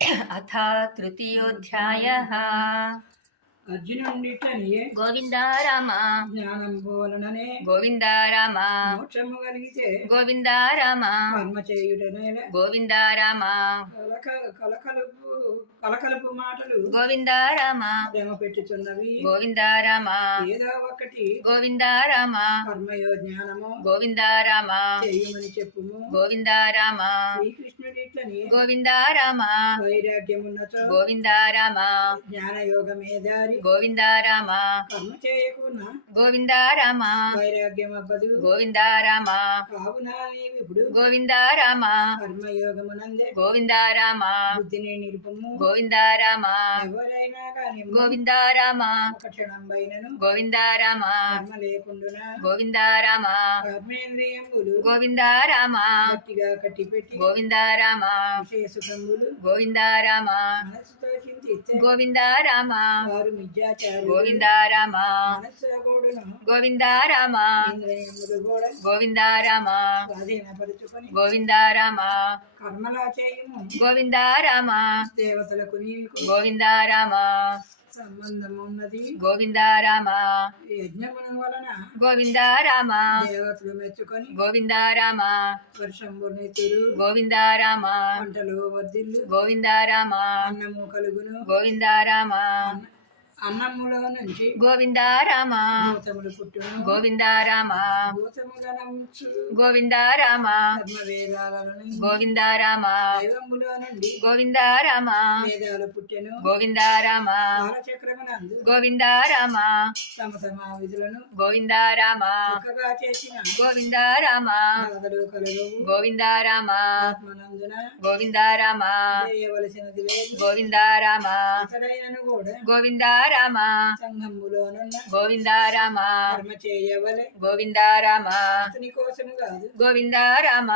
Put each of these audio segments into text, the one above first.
अथ तृतीयोऽध्यायः। అర్జునుడిట్లనియే గోవింద రామ జ్ఞానం వలననే గోవింద రామ మోక్షము కలిగితే గోవింద రామ కర్మ చేయుటనే గోవింద రామ కలకలుపు మాటలు గోవింద రామ ప్రేమ పెట్టుచున్నవి గోవింద రామ ఏదో ఒకటి గోవింద రామ కర్మయో జ్ఞానము గోవింద రామ చేయమని చెప్పుము గోవింద రామ శ్రీకృష్ణుడిట్లని గోవింద రామ వైరాగ్యమున్నచో గోవింద రామ జ్ఞానయోగమే దారి గోవింద రామ కర్మ చేయకున్నా గోవింద రామ వైరాగ్యం అవ్వదు గోవింద రామ కావున నీవిప్పుడు గోవింద రామ కర్మయోగమునందే గోవింద రామ బుద్ధిని నిలుపుము గోవింద రామ ఎవరైనా కానీ గోవింద రామ ఒక క్షణం పైనను గోవింద రామ కర్మ లేకుండా గోవింద రామ కర్మేంద్రియములు గోవింద రామ గట్టిగా కట్టిపెట్టి గోవింద రామ విశేషములు గోవింద రామ మనసుతో చింతిస్తే గోవింద రామ వారు మిథ్యాచారులు. గోవింద రామ మనస్సు కూడాను గోవింద రామ ఇంద్రియములు కూడా గోవింద రామ స్వాధీనపరుచుకొని గోవింద రామ కర్మలా చేయము గోవింద రామ దేవతలకు నీకు గోవింద రామ సంబంధం ఉన్నది గోవింద రామ యజ్ఞమును వలన గోవింద రామ దేవతలు మెచ్చుకొని గోవింద రామ వర్షంబు నెత్తురు గోవింద రామ పంటలు వర్ధిల్లు గోవింద రామ అన్నము కలుగును గోవింద రామ అన్నములో నుంచి గోవింద రామ భూతములు పుట్టును గోవింద రామ భూతముల నుంచి గోవింద రామ ధర్మవేదాలను గోవింద రామ దైవములో నుండి గోవింద రామ వేదాలు పుట్టెను గోవింద రామ కాలచక్రమునందు గోవింద రామ సమసమా విధులను గోవింద రామ చక్కగా చేసిన గోవింద రామ బాధలు కలగవు గోవింద రామ ఆత్మనందున గోవింద రామ చేయవలసినది లేదు గోవింద రామ అతడైనను కూడా గోవింద రామ సంఘములోనున్న గోవింద రామ కర్మ చేయవలె గోవింద రామ అతని కోసము కాదు గోవింద రామ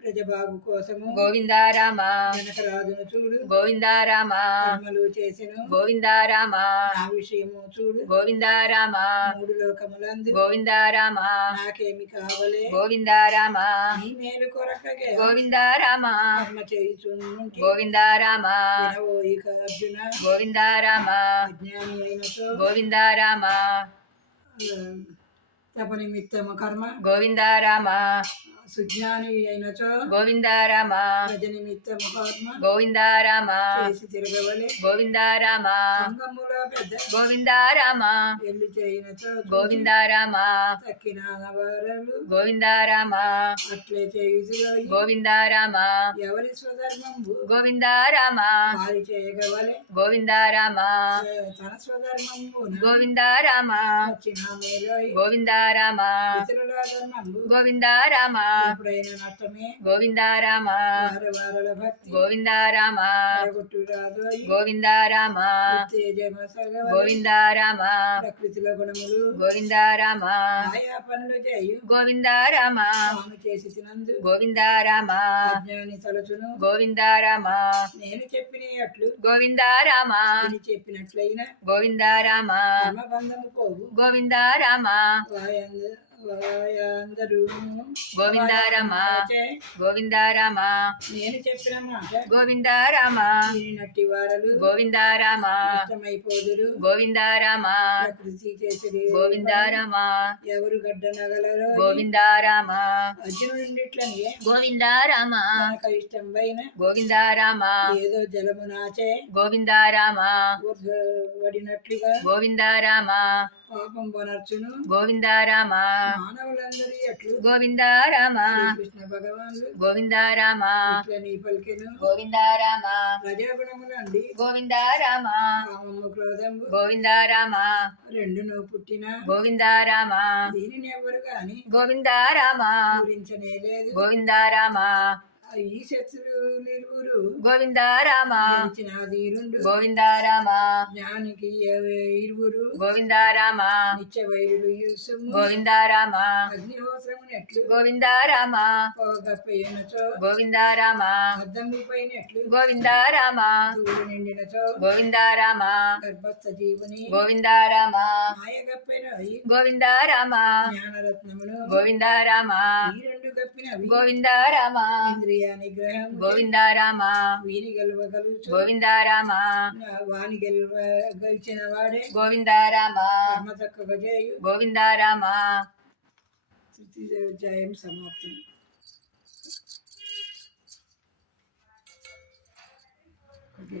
ప్రజబాగు కోసము గోవింద రామ జనకరాజును చూడు గోవింద రామ కర్మలు చేసెను గోవింద రామ నా విషయము చూడు గోవింద రామ మూడు లోకములందు గోవింద రామ నాకేమి కావలే గోవింద రామ నీ మేలు కొరకగే గోవింద రామ కర్మ చేయుచుంటి గోవింద రామ వినవోయిక అర్జున గోవింద రామ అజ్ఞాని అయినచో గోవింద రామ తప నిమిత్తము కర్మ గోవింద రామ సుజ్ఞాని అయినచో గోవింద రామ ప్రజ నిమిత్తము కర్మ గోవింద రామ చేసి తిరగవలే గోవింద రామ సంఘములో పెద్ద గోవింద రామ పెళ్లి చేయనచో గోవింద రామ తక్కిన వారలు గోవింద రామ అట్లే చేయుదులో గోవింద రామ ఎవరి స్వధర్మంబు గోవింద రామ వారి చేయగవలే గోవింద రామ తన స్వధర్మంబు గోవింద రామ వచ్చిన మేలోయి గోవింద రామ ఇతరుల ధర్మంబు గోవింద రామ ఎప్పుడైనా నష్టమే గోవింద రామ వారల భక్తి గోవింద రామ కొట్టురాదోయి గోవింద రామ తేజమసగవలే గోవింద రామ ప్రకృతిలో గుణములు గోవింద రామ ఆయా పనులు చేయు గోవింద రామ తాను చేసి తినందు గోవింద రామ అజ్ఞాని తలచును గోవింద రామ నేను చెప్పినట్లు గోవింద రామ నేను చెప్పినట్లయినా గోవింద రామ ధర్మబంధము పోవు గోవింద రామ వాయందరూ గోవింద రామ గోవింద రామ నేను చెప్పిన మాట గోవింద రామ వినినట్టి వారలు గోవింద రామ నష్టమైపోదురు గోవింద రామ ప్రకృతి చేసిరి గోవింద రామ ఎవరు గడ్డ నగలరో గోవింద రామ అర్జునుడిట్లనియే గోవింద రామ నాకు ఇష్టం పైన గోవింద రామ ఏదో జలము నాచే గోవింద రామ పడినట్లుగా గోవింద రామ పాపం పొనర్చును గోవింద రామ మానవులందరూ ఎట్లు గోవింద రామ కృష్ణ భగవానుడు గోవింద రామ ఇట్లా నీ పలికెను గోవింద రామ ప్రజాగుణములండి గోవింద రామ కామము క్రోధము గోవింద రామ రెండును పుట్టిన గోవింద రామ దీనిని ఎవరు గాని గోవింద రామ గురించనే లేదు గోవింద రామ ఈ శత్రువులిరువురు గోవింద రామ గెలిచిన ధీరుండు గోవింద రామ జ్ఞానికి ఇరువురు గోవింద రామ నిత్య వైరులు యూసుము గోవింద రామ అగ్నిహోత్రమునెట్లు గోవింద రామ పొగపైనచో గోవింద రామ అద్దము పైనట్లు గోవింద రామ ధూళి నిండినచో గోవింద రామ గర్భస్థ జీవుని గోవింద రామ మాయగప్పినవి గోవింద రామ జ్ఞానరత్నమును గోవింద రామ ఈ రెండు గప్పినవి గోవింద రామ ఇంద్రియ అనుగ్రహం గోవిందారామ వీని గెలవగలుచు గోవిందారామ వాని గెలిచిన వాడే గోవిందారామ కర్మ చక్కగా చేయు గోవిందారామ తృతీయోధ్యాయం సమాప్తం. ఓకే.